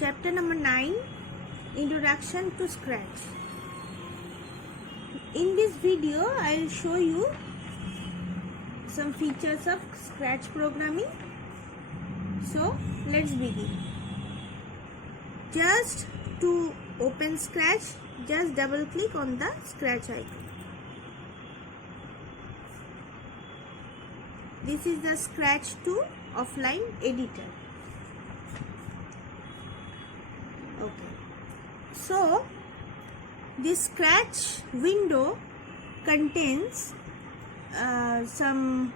Chapter number 9, Introduction to Scratch. In this video, I will show you some features of Scratch programming. So, let's begin. Just to open Scratch, just double click on the Scratch icon. This is the Scratch 2 offline editor. Okay, so this Scratch window contains some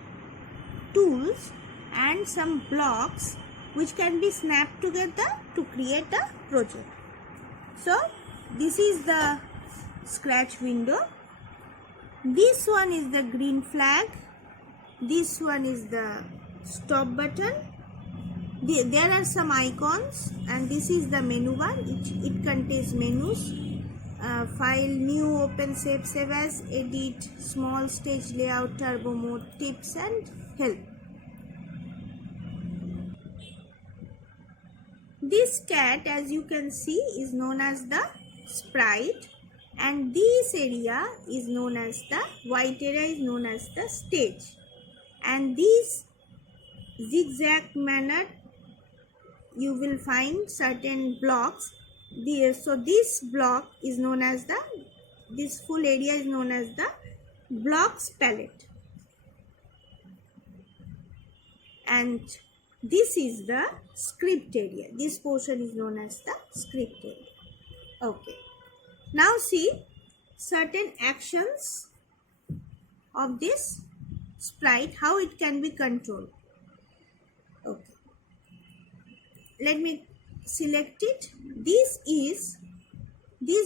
tools and some blocks which can be snapped together to create a project. So this is the Scratch window. This one is the green flag. This one is the stop button. There are some icons, and this is the menu bar. It contains menus, file, new, open, save as, edit, small stage layout, turbo mode, tips and help. This cat, as you can see, is known as the sprite, and this area is known as the white area is known as the stage, and this zigzag manner you will find certain blocks. So this block is known as this full area is known as the blocks palette, and this is the script area. This portion is known as the script area. Okay, now see certain actions of this sprite, how it can be controlled. Okay, let me select it. This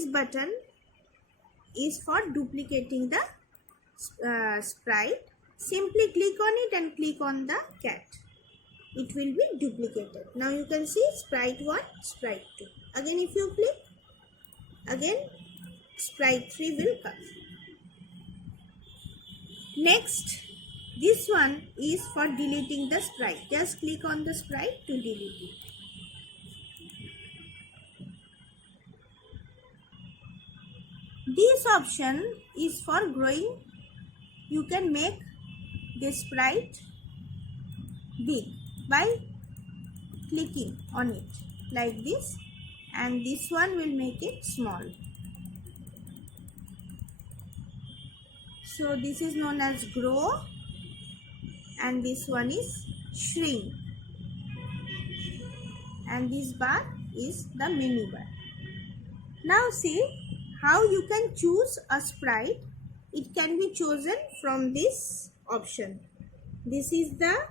button is for duplicating the sprite. Simply click on it and click on the cat. It will be duplicated. Now you can see sprite 1, sprite 2. Again, if you click, again sprite 3 will come. Next, this one is for deleting the sprite. Just click on the sprite to delete it. This option is for growing. You can make the sprite big by clicking on it like this, and this one will make it small. So this is known as grow, and this one is shrink, and this bar is the menu bar. Now see how you can choose a sprite. It can be chosen from this option. This is the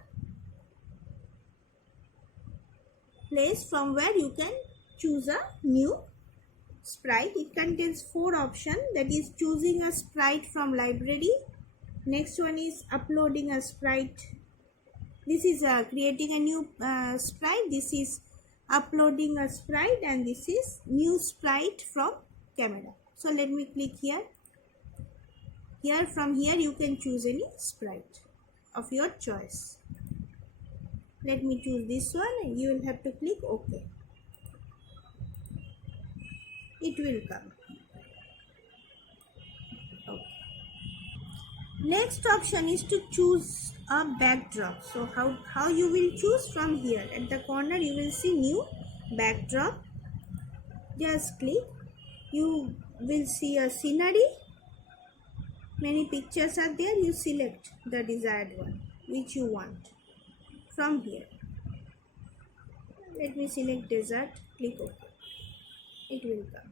place from where you can choose a new sprite. It contains 4 options, that is choosing a sprite from library. Next one is uploading a sprite. This is creating a new sprite. This is uploading a sprite, and this is new sprite from camera. So let me click here. From here you can choose any sprite of your choice. Let me choose this one, and you will have to click OK. It will come. Okay. Next option is to choose a backdrop. So how you will choose? From here at the corner you will see new backdrop. Just click. You will see a scenery. Many pictures are there. You select the desired one which you want from here. Let me select desert. Click OK. It will come.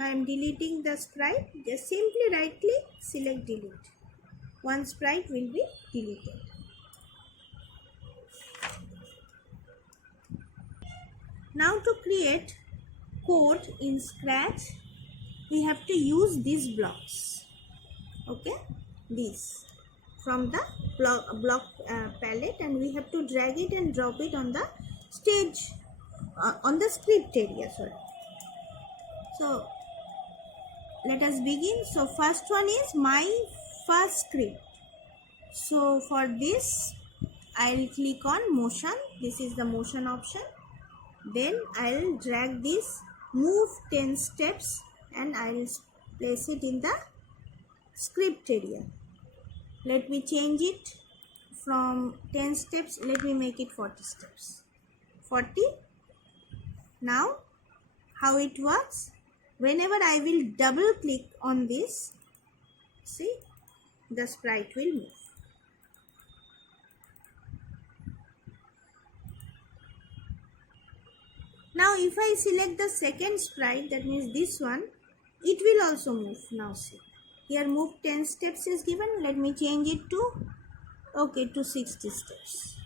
I am deleting the sprite. Just simply right click, select delete. One sprite will be deleted. Now to create code in Scratch, we have to use these blocks. Okay, these from the block palette, and we have to drag it and drop it on the stage, on the script area. Sorry. So let us begin. So first one is my first script. So for this I'll click on motion. This is the motion option. Then I'll drag this, move 10 steps, and I'll place it in the script area. Let me change it from 10 steps. Let me make it 40 steps. 40. Now how it works, whenever I will double click on this, see, the sprite will move. Now if I select the second sprite, that means this one, it will also move. Now see, here move 10 steps is given. Let me change it to, okay, to 60 steps.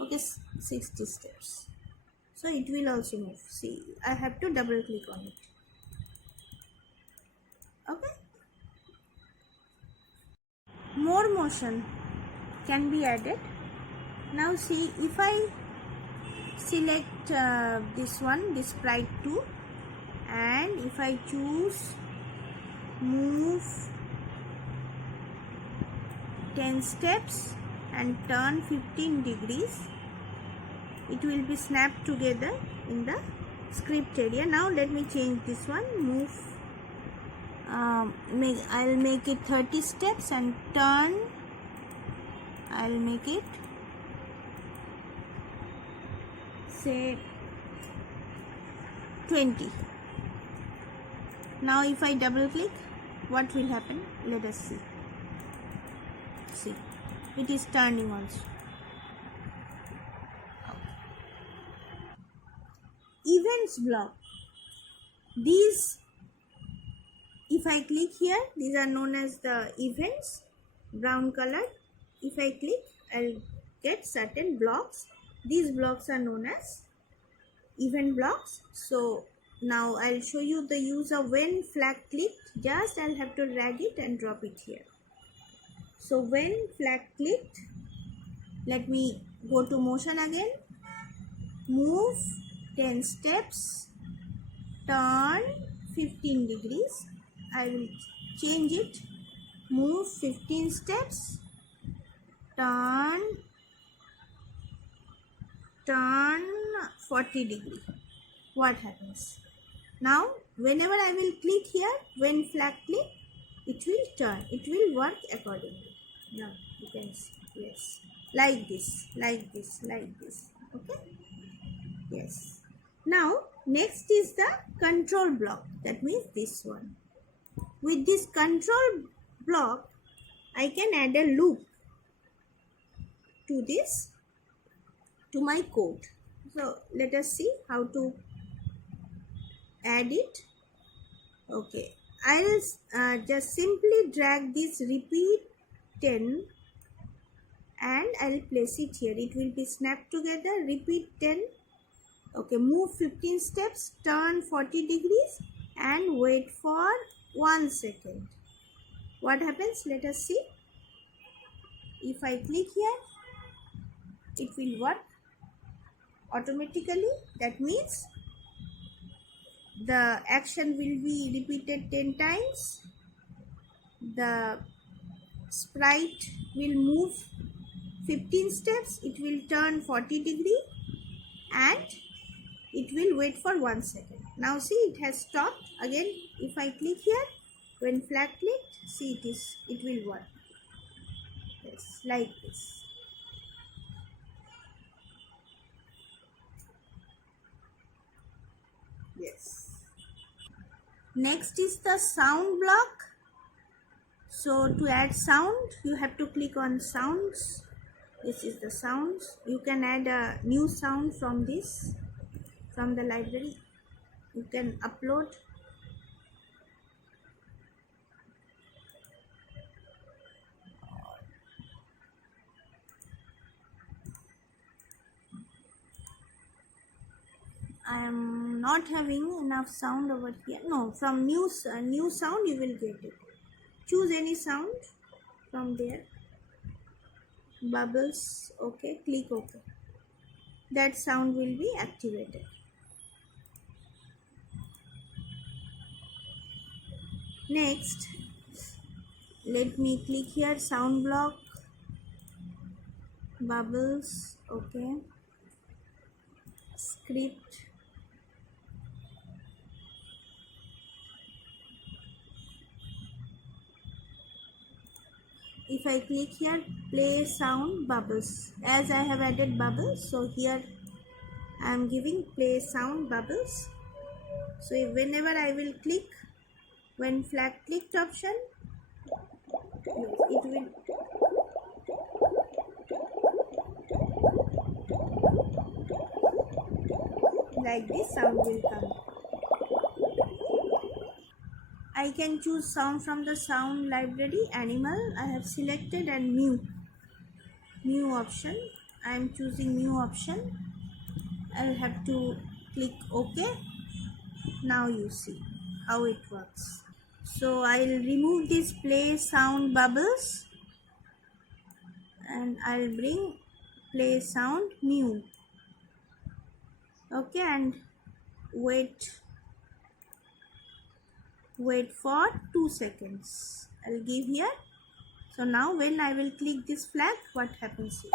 Okay, 60 steps. So it will also move. See, I have to double click on it. Okay. More motion can be added. Now see, if I select this one, this sprite 2, and if I choose move 10 steps and turn 15 degrees, it will be snapped together in the script area. Now let me change this one, move, I'll make it 30 steps and turn, I'll make it say 20. Now if I double click, what will happen? Let us see. See, it is turning also. Events block. These, if I click here, these are known as the events, brown color. If I click, I'll get certain blocks. These blocks are known as event blocks. So now I'll show you the use of when flag clicked. Just I'll have to drag it and drop it here. So when flag clicked, let me go to motion again, move 10 steps, turn 15 degrees. I will change it, move 15 steps, turn 40 degree. What happens? Now whenever I will click here, when flag click, it will turn, it will work accordingly. Now you can see, yes, like this, like this, like this. Okay, yes. Now next is the control block, that means this one. With this control block, I can add a loop to this, to my code. So let us see how to add it. Okay, I'll just simply drag this repeat 10 and I'll place it here. It will be snapped together, repeat 10. Okay, move 15 steps, turn 40 degrees and wait for 1 second. What happens? Let us see. If I click here, it will work automatically. That means the action will be repeated 10 times. The sprite will move 15 steps. It will turn 40 degree and it will wait for 1 second. Now see, it has stopped. Again, if I click here, when flag clicked, see, it will work. Yes, like this. Yes. Next is the sound block. So to add sound, you have to click on sounds. This is the sounds. You can add a new sound from this, from the library. You can upload. I am not having enough sound over here. No, from new sound you will get it. Choose any sound from there. Bubbles, okay, click OK. That sound will be activated. Next, let me click here, sound block. bubbles. Okay, script. If I click here, play sound bubbles, as I have added bubbles, so here I am giving play sound bubbles. So whenever I will click, when flag clicked option, it will like this sound will come. I can choose sound from the sound library. Animal I have selected, and new option. I am choosing new option. I'll have to click OK. Now you see how it works. So I'll remove this play sound bubbles and I'll bring play sound new. Okay, and wait for 2 seconds. I'll give here. So now when I will click this flag, what happens is,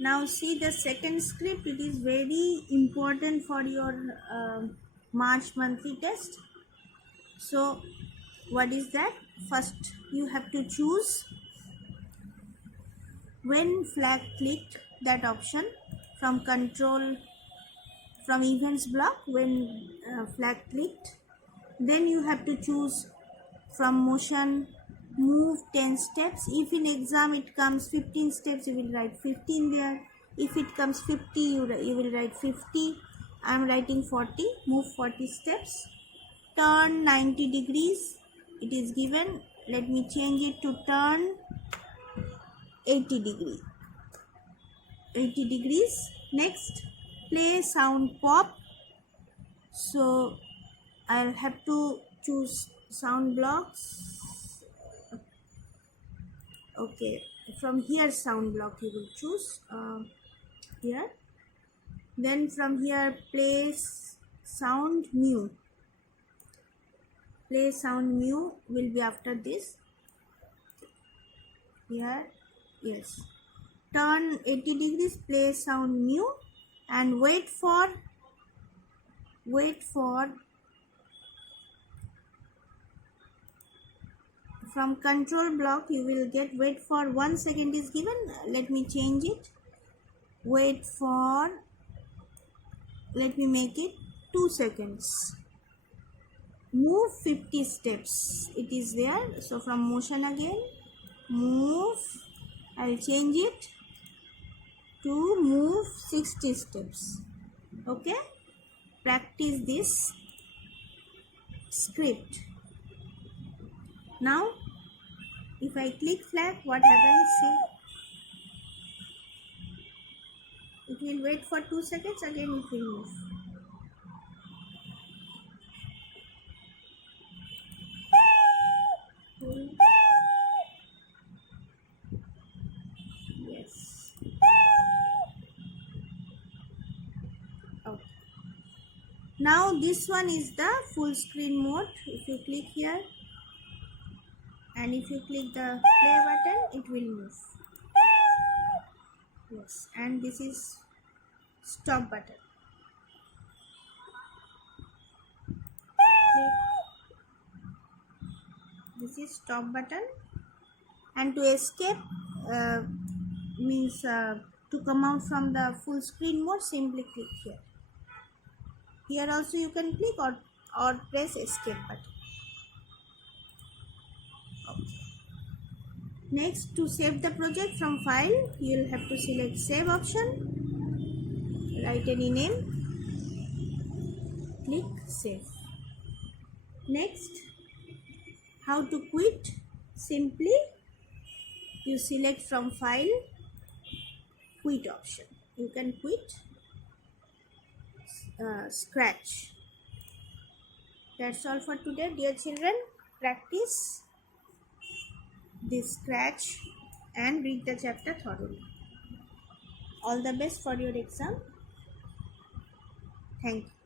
now see the second script. It is very important for your March monthly test. So what is that? First you have to choose when flag clicked, that option from control, from events block, when flag clicked. Then you have to choose from motion, move 10 steps. If in exam it comes 15 steps, you will write 15 there. If it comes 50, you will write 50. I am writing 40. Move 40 steps. Turn 90 degrees. It is given. Let me change it to turn 80 degree. 80 degrees. Next, play sound pop. So I'll have to choose sound blocks. Okay, from here sound block you will choose here. Then from here play sound mu. Play sound mu will be after this. Here, yes. Turn 80 degrees, play sound mu, and wait for from control block you will get wait for 1 second is given. Let me change it. Wait for, let me make it 2 seconds. Move 50 steps. It is there. So from motion again, move. I'll change it to move 60 steps. Okay. Practice this script. Now, if I click flag, what happens? See, it will wait for 2 seconds. Again, it will move. Yes. Okay. Now this one is the full screen mode. If you click here and if you click the play button, it will move. Yes, and this is stop button. Click. This is stop button, and to escape means to come out from the full screen mode, simply click here. Here also you can click or press escape button. Okay. Next, to save the project from file, you will have to select save option, write any name, click save. Next, how to quit? Simply you select from file, quit option. You can quit Scratch. That's all for today, dear children. Practice this Scratch and read the chapter thoroughly. All the best for your exam. Thank you.